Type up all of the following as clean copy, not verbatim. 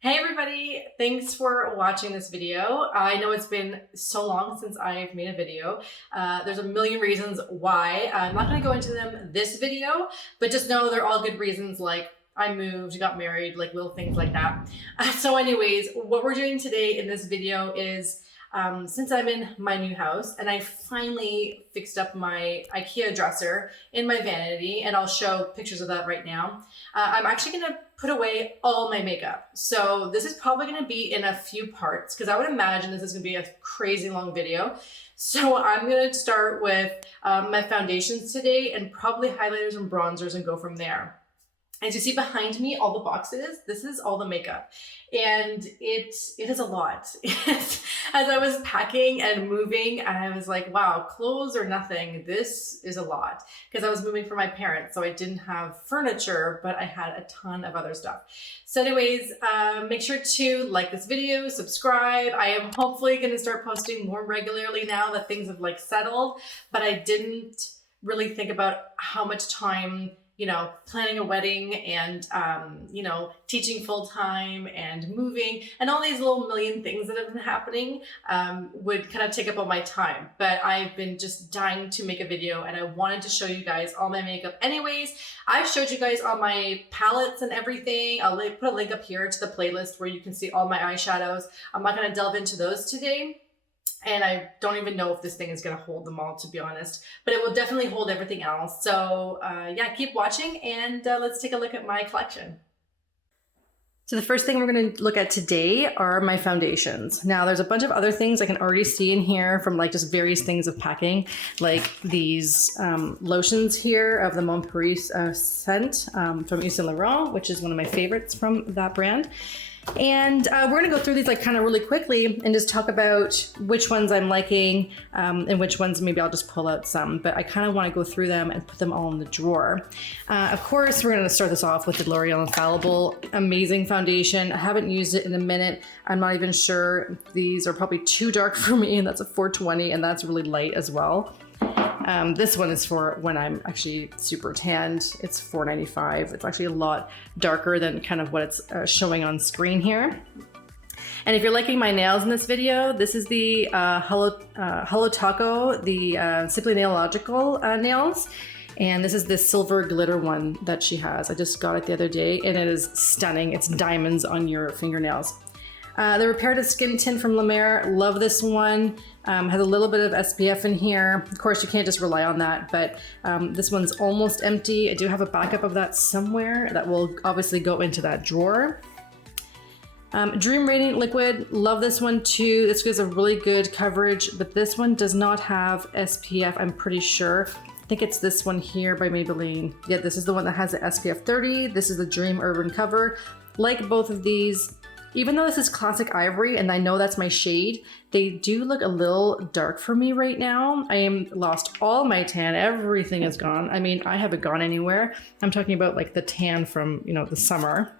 Hey everybody, thanks for watching this video. I know it's been so long since I've made a video. There's a million reasons why. I'm not gonna go into them this video, but just know they're all good reasons, like I moved, got married, like little things like that. So anyways, what we're doing today in this video is since I'm in my new house and I finally fixed up my IKEA dresser in my vanity, and I'll show pictures of that right now. I'm actually gonna put away all my makeup. So this is probably gonna be in a few parts because I would imagine this is gonna be a crazy long video. So I'm gonna start with my foundations today and probably highlighters and bronzers and go from there. As you see behind me, all the boxes, this is all the makeup. And it is a lot. As I was packing and moving, I was like, wow, clothes or nothing. This is a lot. Because I was moving for my parents, so I didn't have furniture, but I had a ton of other stuff. So anyways, make sure to like this video, subscribe. I am hopefully gonna start posting more regularly now that things have like settled, but I didn't really think about how much time planning a wedding and, teaching full time and moving and all these little million things that have been happening would kind of take up all my time. But I've been just dying to make a video and I wanted to show you guys all my makeup anyways. I've showed you guys all my palettes and everything. I'll put a link up here to the playlist where you can see all my eyeshadows. I'm not going to delve into those today. And I don't even know if this thing is going to hold them all, to be honest, but it will definitely hold everything else. So yeah, keep watching and let's take a look at my collection. So the first thing we're going to look at today are my foundations. Now there's a bunch of other things I can already see in here from like just various things of packing, like these lotions here of the Mon Paris scent from Yves Saint Laurent, which is one of my favorites from that brand. And we're gonna go through these like kind of really quickly and just talk about which ones I'm liking and which ones maybe I'll just pull out some, but I kind of want to go through them and put them all in the drawer. Of course, we're gonna start this off with the L'Oreal Infallible, amazing foundation. I haven't used it in a minute. I'm not even sure. These are probably too dark for me, and that's a 420, and that's really light as well. This one is for when I'm actually super tanned. It's $4.95. It's actually a lot darker than kind of what it's showing on screen here. And if you're liking my nails in this video, this is the Hello Taco, the Simply Nailogical nails. And this is this silver glitter one that she has. I just got it the other day and it is stunning. It's diamonds on your fingernails. The Reparative Skin Tint from La Mer, love this one. Has a little bit of SPF in here. Of course, you can't just rely on that, but this one's almost empty. I do have a backup of that somewhere that will obviously go into that drawer. Dream Radiant Liquid, love this one too. This gives a really good coverage, but this one does not have SPF, I'm pretty sure. I think it's this one here by Maybelline. Yeah, this is the one that has the SPF 30. This is the Dream Urban Cover. Like both of these, even though this is classic ivory and I know that's my shade, they do look a little dark for me right now. I am lost all my tan, everything is gone. I mean, I haven't gone anywhere. I'm talking about like the tan from, the summer.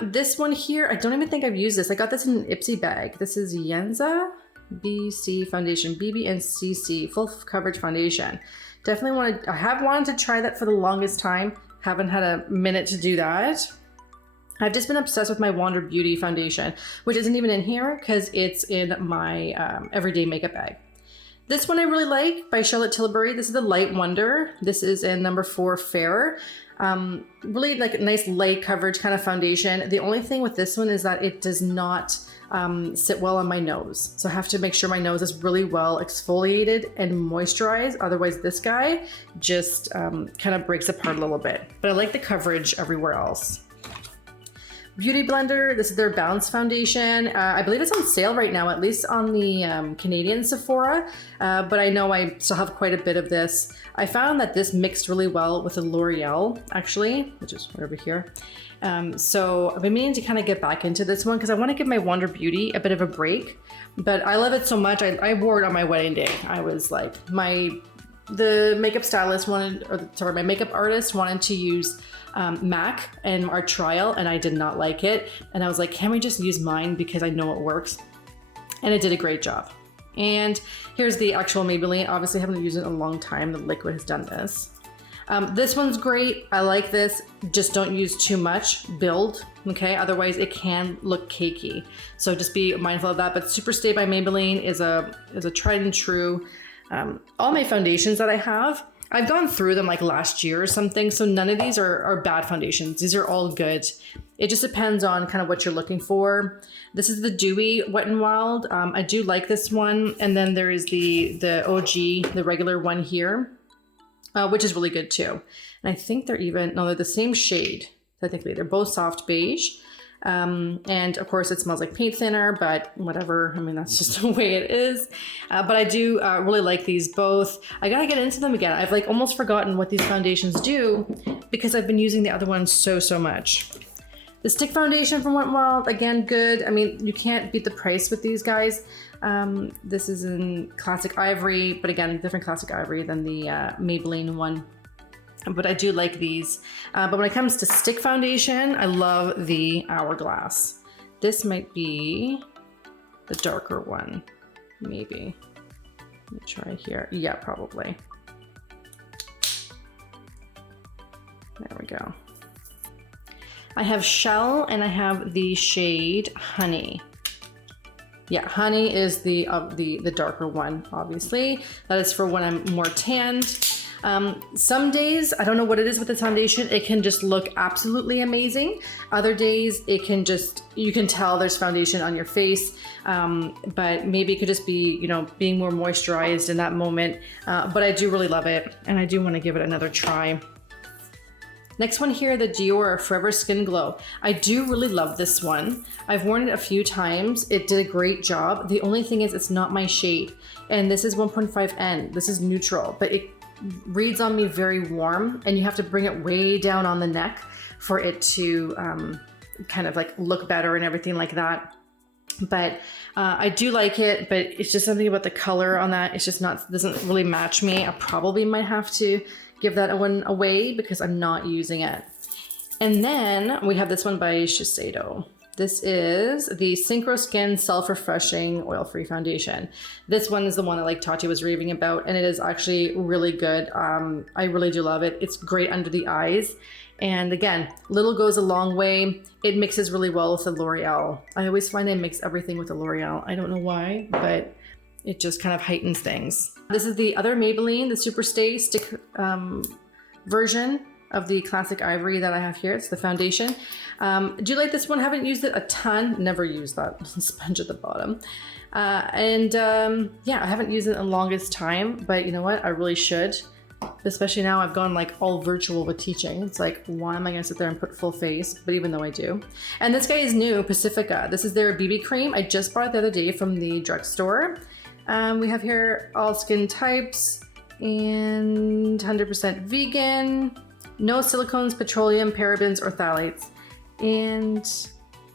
This one here, I don't even think I've used this. I got this in an Ipsy bag. This is Yenza BC Foundation, BB and CC, full coverage foundation. Definitely I have wanted to try that for the longest time. Haven't had a minute to do that. I've just been obsessed with my Wander Beauty foundation, which isn't even in here because it's in my everyday makeup bag. This one I really like by Charlotte Tilbury. This is the Light Wonder. This is in number 4 Fair. Really like a nice light coverage kind of foundation. The only thing with this one is that it does not sit well on my nose. So I have to make sure my nose is really well exfoliated and moisturized. Otherwise this guy just kind of breaks apart a little bit. But I like the coverage everywhere else. Beauty Blender, this is their Bounce foundation. I believe it's on sale right now, at least on the Canadian Sephora, but I know I still have quite a bit of this. I found that this mixed really well with the L'Oreal, actually, which is right over here. So I've been meaning to kind of get back into this one because I want to give my Wander Beauty a bit of a break, but I love it so much. I wore it on my wedding day. I was like, the makeup stylist my makeup artist wanted to use MAC in our trial and I did not like it. And I was like, can we just use mine because I know it works? And it did a great job. And here's the actual Maybelline. Obviously I haven't used it in a long time. The liquid has done this. This one's great. I like this. Just don't use too much. Build, okay? Otherwise it can look cakey. So just be mindful of that. But Superstay by Maybelline is a tried and true. All my foundations that I have, I've gone through them like last year or something. So none of these are bad foundations. These are all good. It just depends on kind of what you're looking for. This is the Dewy Wet n Wild. I do like this one. And then there is the OG, the regular one here. Which is really good too. And I think they're the same shade, technically. They're both soft beige. And of course it smells like paint thinner, but whatever. I mean, that's just the way it is. But I do really like these both. I gotta get into them again. I've like almost forgotten what these foundations do because I've been using the other ones so much. The stick foundation from Wet n Wild, again, good. I mean, you can't beat the price with these guys. This is in Classic Ivory, but again, different Classic Ivory than the Maybelline one. But I do like these. But when it comes to stick foundation, I love the Hourglass. This might be the darker one, maybe. Let me try here. Yeah, probably. There we go. I have Shell and I have the shade Honey. Yeah, Honey is the darker one, obviously. That is for when I'm more tanned. Some days, I don't know what it is with the foundation, it can just look absolutely amazing. Other days, it can just, you can tell there's foundation on your face, but maybe it could just be, you know, being more moisturized in that moment. But I do really love it, and I do want to give it another try. Next one here, the Dior Forever Skin Glow. I do really love this one. I've worn it a few times. It did a great job. The only thing is it's not my shade. And this is 1.5N. This is neutral, but it reads on me very warm, and you have to bring it way down on the neck for it to kind of like look better and everything like that. But I do like it, but it's just something about the color on that. It's just not, doesn't really match me. I probably might have to give that one away because I'm not using it. And then we have this one by Shiseido. This is the Synchro Skin Self-Refreshing Oil-Free Foundation. This one is the one that like Tati was raving about, and it is actually really good. I really do love it. It's great under the eyes. And again, little goes a long way. It mixes really well with the L'Oreal. I always find I mix everything with the L'Oreal. I don't know why, but it just kind of heightens things. This is the other Maybelline, the Superstay stick version of the Classic Ivory that I have here. It's the foundation. Do you like this one? Haven't used it a ton. Never used that sponge at the bottom. Yeah, I haven't used it in the longest time, but you know what? I really should. Especially now I've gone like all virtual with teaching. It's like, why am I gonna sit there and put full face? But even though I do. And this guy is new, Pacifica. This is their BB cream. I just bought it the other day from the drugstore. We have here all skin types and 100% vegan, no silicones, petroleum, parabens, or phthalates. And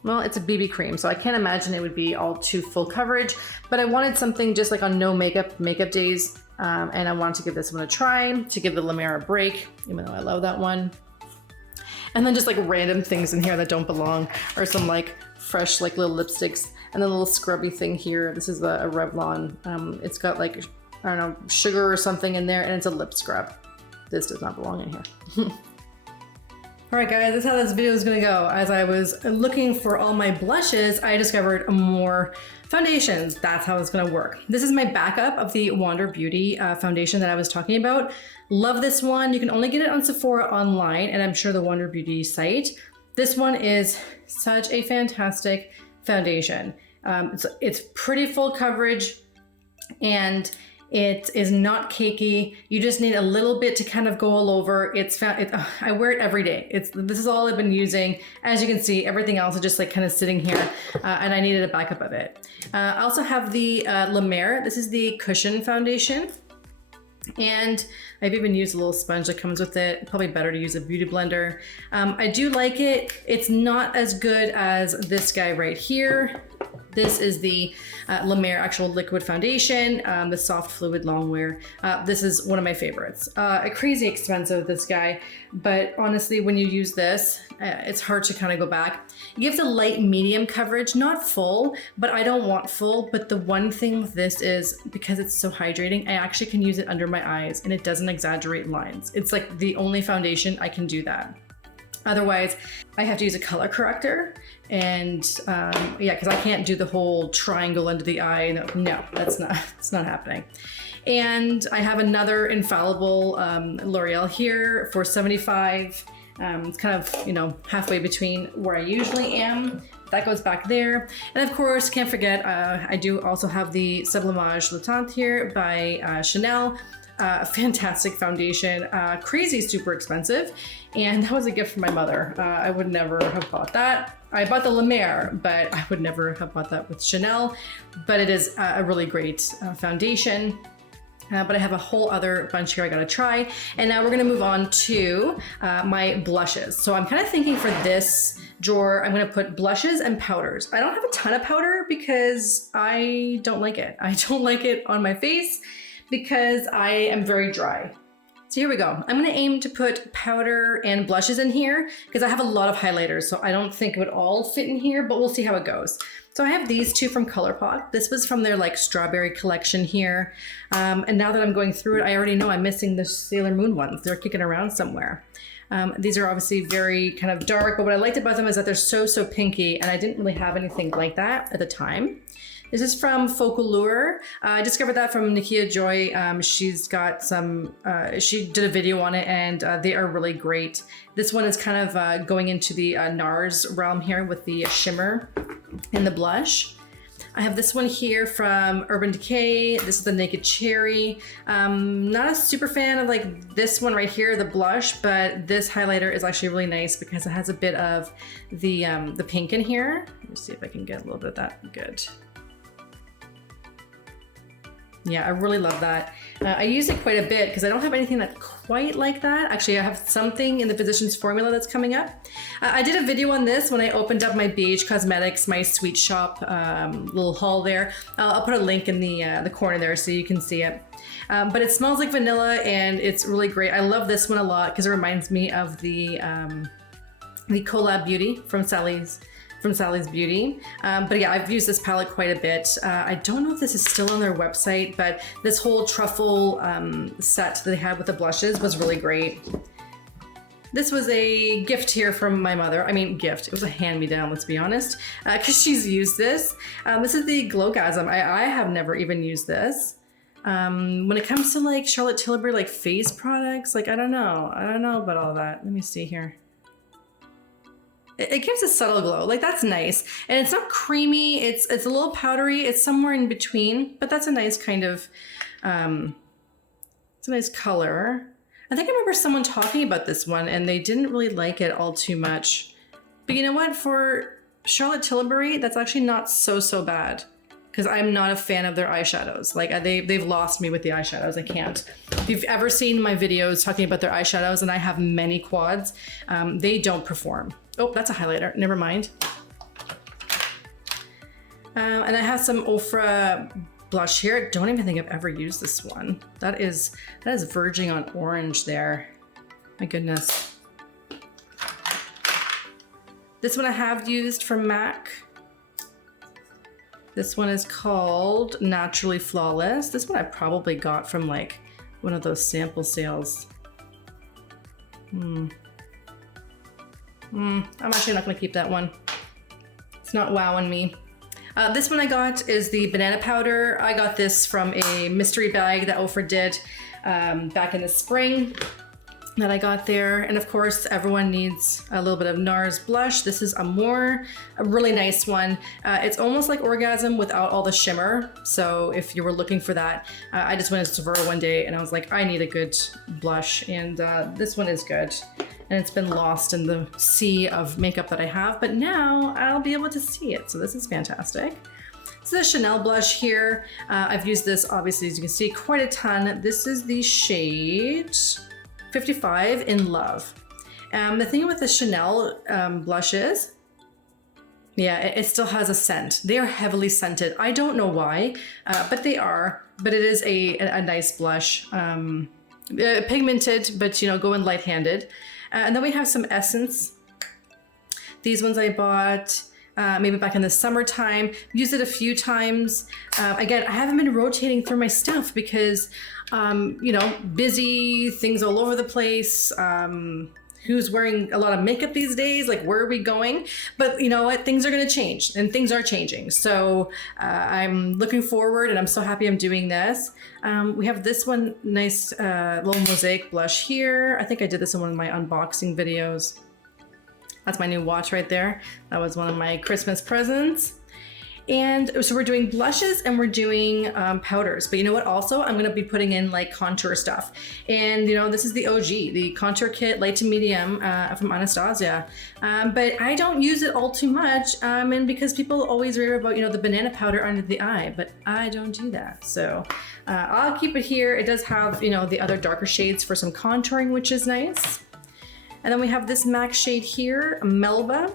well, it's a BB cream, so I can't imagine it would be all too full coverage, but I wanted something just like on no makeup days. And I wanted to give this one a try, to give the La Mer a break, even though I love that one. And then just like random things in here that don't belong, or some like fresh like little lipsticks, and then a little scrubby thing here. This is a Revlon. It's got like, I don't know, sugar or something in there, and it's a lip scrub. This does not belong in here. All right, guys, that's how this video is gonna go. As I was looking for all my blushes, I discovered more foundations. That's how it's gonna work. This is my backup of the Wander Beauty foundation that I was talking about. Love this one. You can only get it on Sephora online, and I'm sure the Wander Beauty site. This one is such a fantastic foundation. It's pretty full coverage, and it is not cakey. You just need a little bit to kind of go all over. I wear it every day. This is all I've been using. As you can see, everything else is just like kind of sitting here, and I needed a backup of it. I also have the La Mer. This is the Cushion Foundation. And I've even used a little sponge that comes with it. Probably better to use a beauty blender. I do like it. It's not as good as this guy right here. This is the La Mer actual liquid foundation, the soft fluid long wear. This is one of my favorites. Crazy expensive, this guy, but honestly, when you use this, it's hard to kind of go back. It gives a light medium coverage, not full, but I don't want full. But the one thing with this is, because it's so hydrating, I actually can use it under my eyes and it doesn't exaggerate lines. It's like the only foundation I can do that. Otherwise, I have to use a color corrector, and yeah, because I can't do the whole triangle under the eye. No, it's not happening. And I have another infallible L'Oreal here for $75. It's kind of, you know, halfway between where I usually am. That goes back there. And of course, can't forget, I do also have the Sublimage Le Teint here by Chanel. A fantastic foundation, crazy super expensive, and that was a gift from my mother. I would never have bought that. I bought the La Mer, but I would never have bought that with Chanel, but it is a really great foundation. But I have a whole other bunch here I gotta try. And now we're gonna move on to my blushes. So I'm kind of thinking for this drawer, I'm gonna put blushes and powders. I don't have a ton of powder because I don't like it. I don't like it on my face, because I am very dry. So here we go. I'm gonna aim to put powder and blushes in here because I have a lot of highlighters, so I don't think it would all fit in here, but we'll see how it goes. So I have these two from ColourPop. This was from their like strawberry collection here. And now that I'm going through it, I already know I'm missing the Sailor Moon ones. They're kicking around somewhere. These are obviously very kind of dark, but what I liked about them is that they're so pinky, and I didn't really have anything like that at the time. This is from Focallure. I discovered that from Nikia Joy. She's got some, she did a video on it, and they are really great. This one is kind of going into the NARS realm here with the shimmer and the blush. I have this one here from Urban Decay. This is the Naked Cherry. Not a super fan of like this one right here, the blush, but this highlighter is actually really nice because it has a bit of the pink in here. Let me see if I can get a little bit of that. Good. Yeah, I really love that. I use it quite a bit because I don't have anything that's quite like that. Actually, I have something in the Physicians Formula that's coming up. I did a video on this when I opened up my Beige Cosmetics, my sweet shop little haul there. I'll put a link in the corner there so you can see it. But it smells like vanilla and it's really great. I love this one a lot because it reminds me of the Collab Beauty from Sally's Beauty. But yeah, I've used this palette quite a bit. I don't know if this is still on their website, but this whole truffle set that they had with the blushes was really great. This was a gift here from my mother. I mean, gift. It was a hand-me-down, let's be honest, because she's used this. This is the Glowgasm. I have never even used this. When it comes to like Charlotte Tilbury, like face products, like I don't know about all that. Let me see here. It gives a subtle glow, like that's nice. And it's not creamy, it's a little powdery, it's somewhere in between, but that's a nice kind of, it's a nice color. I think I remember someone talking about this one and they didn't really like it all too much. But you know what, for Charlotte Tilbury, that's actually not so bad because I'm not a fan of their eyeshadows. Like they've lost me with the eyeshadows, I can't. If you've ever seen my videos talking about their eyeshadows, and I have many quads, they don't perform. Oh, that's a highlighter, never mind. And I have some Ofra blush here. Don't even think I've ever used this one. That is verging on orange there. My goodness. This one I have used from MAC. This one is called Naturally Flawless. This one I probably got from like one of those sample sales. I'm actually not gonna keep that one. It's not wowing me. This one I got is the banana powder. I got this from a mystery bag that Ofra did back in the spring that I got there. And of course, everyone needs a little bit of NARS blush. This is Amour, a really nice one. It's almost like Orgasm without all the shimmer. So if you were looking for that, I just went to Sephora one day and I was like, I need a good blush. And this one is good. And it's been lost in the sea of makeup that I have, but now I'll be able to see it. So this is fantastic. This is a Chanel blush here. I've used this, obviously, as you can see, quite a ton. This is the shade 55 in Love. The thing with the Chanel blushes, Yeah, it still has a scent. They are heavily scented. I don't know why, but they are. But it is a nice blush. Pigmented, but you know, go in light-handed. And then we have some essence. These ones I bought maybe back in the summertime. Used it a few times. Again, I haven't been rotating through my stuff because, you know, busy, things all over the place. Who's wearing a lot of makeup these days? Like, where are we going? But you know what? Things are going to change, and things are changing. So I'm looking forward, and I'm so happy I'm doing this. We have this one, nice little mosaic blush here. I think I did this in one of my unboxing videos. That's my new watch right there. That was one of my Christmas presents. And so we're doing blushes and we're doing powders. But you know what? Also, I'm gonna be putting in like contour stuff. And you know, this is the OG, the contour kit, light to medium from Anastasia. But I don't use it all too much. And because people always rave about, you know, the banana powder under the eye, but I don't do that. So I'll keep it here. It does have, you know, the other darker shades for some contouring, which is nice. And then we have this MAC shade here, Melba.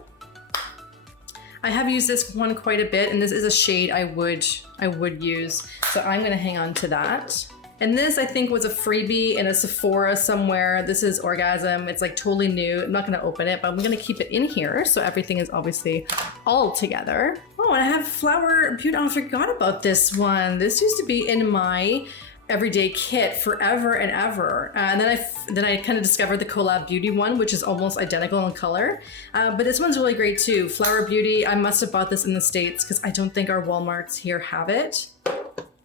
I have used this one quite a bit, and this is a shade I would use. So I'm gonna hang on to that. And this, I think, was a freebie in a Sephora somewhere. This is Orgasm. It's like totally new. I'm not gonna open it, but I'm gonna keep it in here. So everything is obviously all together. Oh, and I have Flower Beauty. Oh, I forgot about this one. This used to be in my everyday kit forever and ever. And then I kind of discovered the Collab Beauty one, which is almost identical in color. But this one's really great too. Flower Beauty, I must have bought this in the States because I don't think our Walmarts here have it.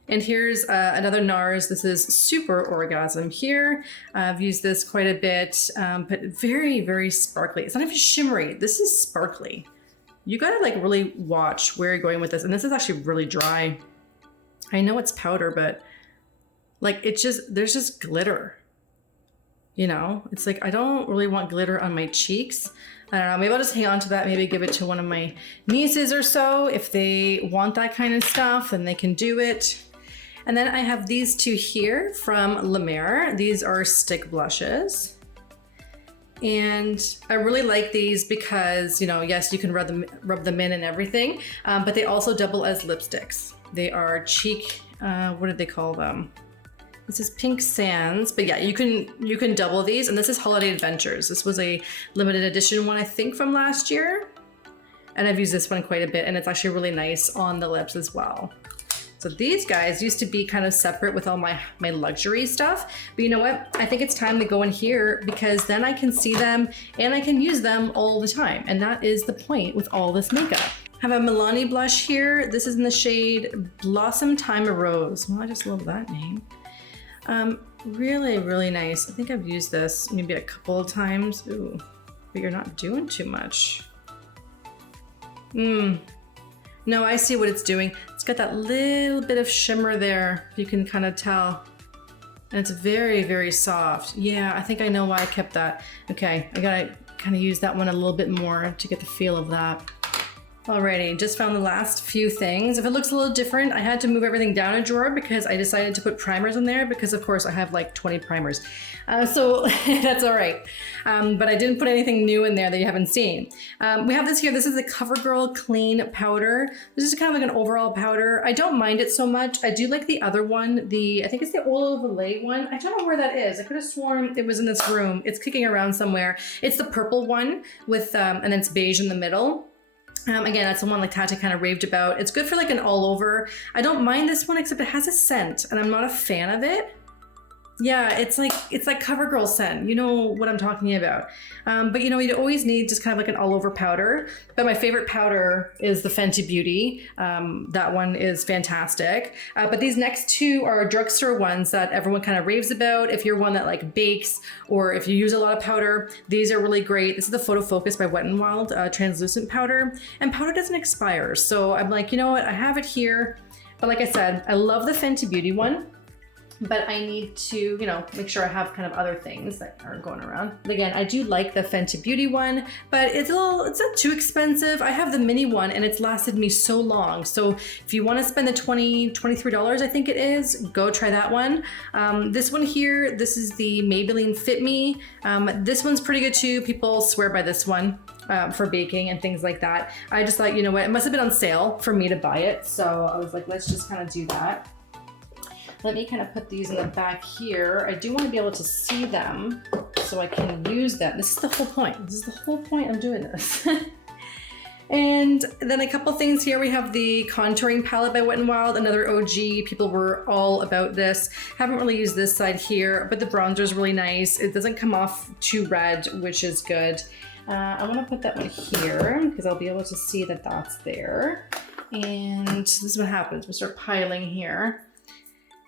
And here's another NARS. This is Super Orgasm here. I've used this quite a bit, but very, very sparkly. It's not even shimmery. This is sparkly. You gotta like really watch where you're going with this. And this is actually really dry. I know it's powder, but like it's just, there's just glitter, you know? It's like, I don't really want glitter on my cheeks. I don't know, maybe I'll just hang on to that, maybe give it to one of my nieces or so. If they want that kind of stuff, then they can do it. And then I have these two here from La Mer. These are stick blushes. And I really like these because, you know, yes, you can rub them in and everything, but they also double as lipsticks. They are cheek, what did they call them? This is Pink Sands, but yeah, you can double these, and this is Holiday Adventures. This was a limited edition one, I think, from last year. And I've used this one quite a bit, and it's actually really nice on the lips as well. So these guys used to be kind of separate with all my luxury stuff, but you know what? I think it's time to go in here because then I can see them and I can use them all the time. And that is the point with all this makeup. I have a Milani blush here. This is in the shade Blossom Time Rose. Well, I just love that name. Really, really nice. I think I've used this maybe a couple of times. Ooh, but you're not doing too much. No, I see what it's doing. It's got that little bit of shimmer there, if you can kind of tell. And it's very, very soft. Yeah, I think I know why I kept that. Okay, I gotta kind of use that one a little bit more to get the feel of that. Alrighty, just found the last few things. If it looks a little different, I had to move everything down a drawer because I decided to put primers in there because of course I have like 20 primers. So that's all right. But I didn't put anything new in there that you haven't seen. We have this here. This is the Covergirl Clean Powder. This is kind of like an overall powder. I don't mind it so much. I do like the other one. I think it's the Oil of Olay one. I don't know where that is. I could have sworn it was in this room. It's kicking around somewhere. It's the purple one with, and then it's beige in the middle. Again, that's the one like Tati kind of raved about. It's good for like an all over. I don't mind this one except it has a scent and I'm not a fan of it. Yeah, it's like CoverGirl scent. You know what I'm talking about. But you know, you always need just kind of like an all over powder. But my favorite powder is the Fenty Beauty. That one is fantastic. But these next two are drugstore ones that everyone kind of raves about. If you're one that like bakes or if you use a lot of powder, these are really great. This is the Photo Focus by Wet n Wild translucent powder. And powder doesn't expire. So I'm like, you know what? I have it here. But like I said, I love the Fenty Beauty one. But I need to, you know, make sure I have kind of other things that are going around. But again, I do like the Fenty Beauty one, but it's not too expensive. I have the mini one and it's lasted me so long. So if you want to spend the $23, I think it is, go try that one. This one here, this is the Maybelline Fit Me. This one's pretty good too. People swear by this one. for baking and things like that. I just thought, you know what, it must have been on sale for me to buy it. So I was like, let's just kind of do that. Let me kind of put these in the back here. I do want to be able to see them so I can use them. This is the whole point. This is the whole point of doing this. And then a couple things here. We have the contouring palette by Wet n Wild, another OG. People were all about this. Haven't really used this side here, but the bronzer is really nice. It doesn't come off too red, which is good. I want to put that one here because I'll be able to see that that's there. And this is what happens. We start piling here.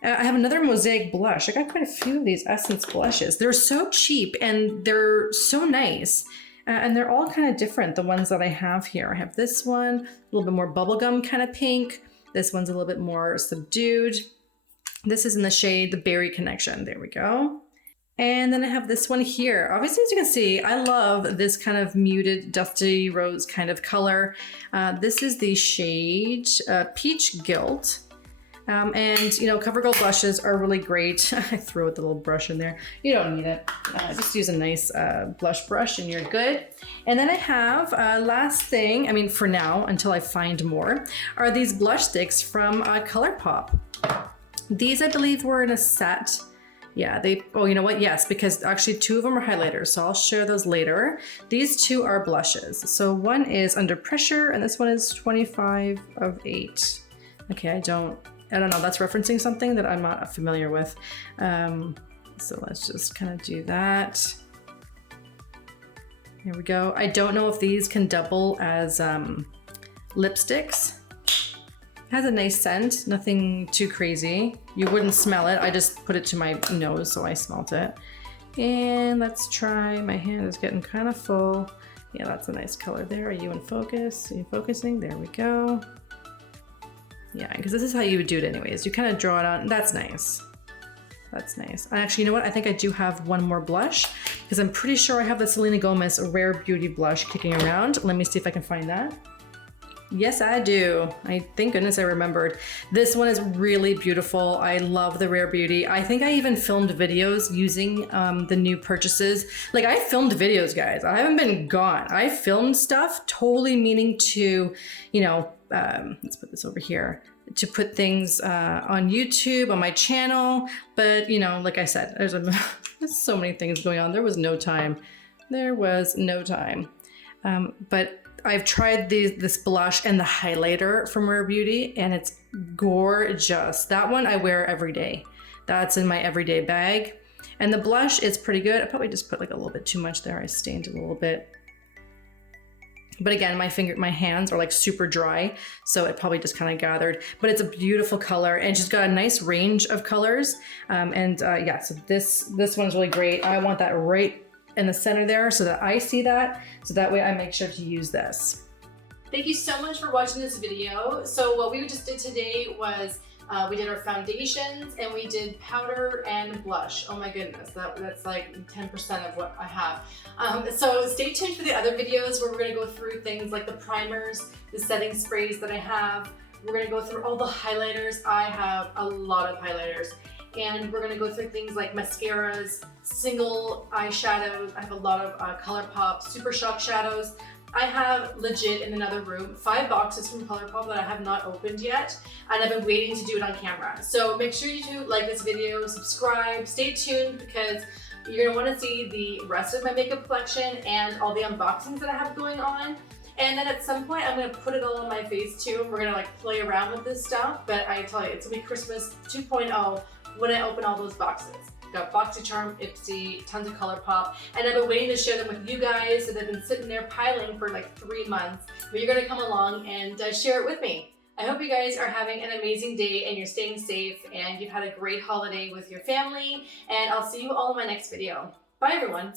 I have another Mosaic blush. I got quite a few of these Essence blushes. They're so cheap and they're so nice. And they're all kind of different, the ones that I have here. I have this one, a little bit more bubblegum kind of pink. This one's a little bit more subdued. This is in the shade, the Berry Connection. There we go. And then I have this one here. Obviously, as you can see, I love this kind of muted, dusty rose kind of color. This is the shade Peach Gilt. And you know, Covergirl blushes are really great. I threw out the little brush in there. You don't need it. Just use a nice blush brush and you're good. And then I have last thing, I mean for now, until I find more, are these blush sticks from ColourPop. These I believe were in a set. Yeah, oh, you know what? Yes, because actually 2 of them are highlighters, so I'll share those later. These 2 are blushes. So one is Under Pressure and this one is 25 of 8. Okay, I don't know, that's referencing something that I'm not familiar with. So let's just kind of do that. Here we go. I don't know if these can double as lipsticks. It has a nice scent, nothing too crazy. You wouldn't smell it. I just put it to my nose, so I smelt it. And let's try, my hand is getting kind of full. Yeah, that's a nice color there. Are you in focus? Are you focusing? There we go. Yeah, because this is how you would do it anyways. You kind of draw it on. That's nice. That's nice. And actually, you know what? I think I do have one more blush because I'm pretty sure I have the Selena Gomez Rare Beauty blush kicking around. Let me see if I can find that. Yes, I do. Thank goodness I remembered. This one is really beautiful. I love the Rare Beauty. I think I even filmed videos using the new purchases. Like I filmed videos, guys. I haven't been gone. I filmed stuff, totally meaning to, you know, let's put this over here, to put things on YouTube, on my channel. But, you know, like I said, there's so many things going on. There was no time. There was no time. But I've tried this blush and the highlighter from Rare Beauty, and it's gorgeous. That one I wear every day. That's in my everyday bag. And the blush is pretty good. I probably just put like a little bit too much there. I stained it a little bit. But again, my hands are like super dry, so it probably just kind of gathered. But it's a beautiful color, and she's got a nice range of colors. Yeah, so this one's really great. I want that right in the center there so that I see that, so that way I make sure to use this. Thank you so much for watching this video. So what we just did today was we did our foundations and we did powder and blush. Oh my goodness, that's like 10% of what I have. So stay tuned for the other videos where we're gonna go through things like the primers, the setting sprays that I have. We're gonna go through all the highlighters. I have a lot of highlighters. And we're gonna go through things like mascaras, single eyeshadows. I have a lot of ColourPop Super Shock shadows. I have legit in another room 5 boxes from ColourPop that I have not opened yet, and I've been waiting to do it on camera. So make sure you do like this video, subscribe, stay tuned because you're gonna wanna see the rest of my makeup collection and all the unboxings that I have going on. And then at some point I'm gonna put it all on my face too, and we're gonna like play around with this stuff. But I tell you, it's gonna be Christmas 2.0 when I open all those boxes. Got BoxyCharm, Ipsy, tons of ColourPop, and I've been waiting to share them with you guys, so they've been sitting there piling for like 3 months. But you're gonna come along and share it with me. I hope you guys are having an amazing day and you're staying safe and you've had a great holiday with your family, and I'll see you all in my next video. Bye everyone.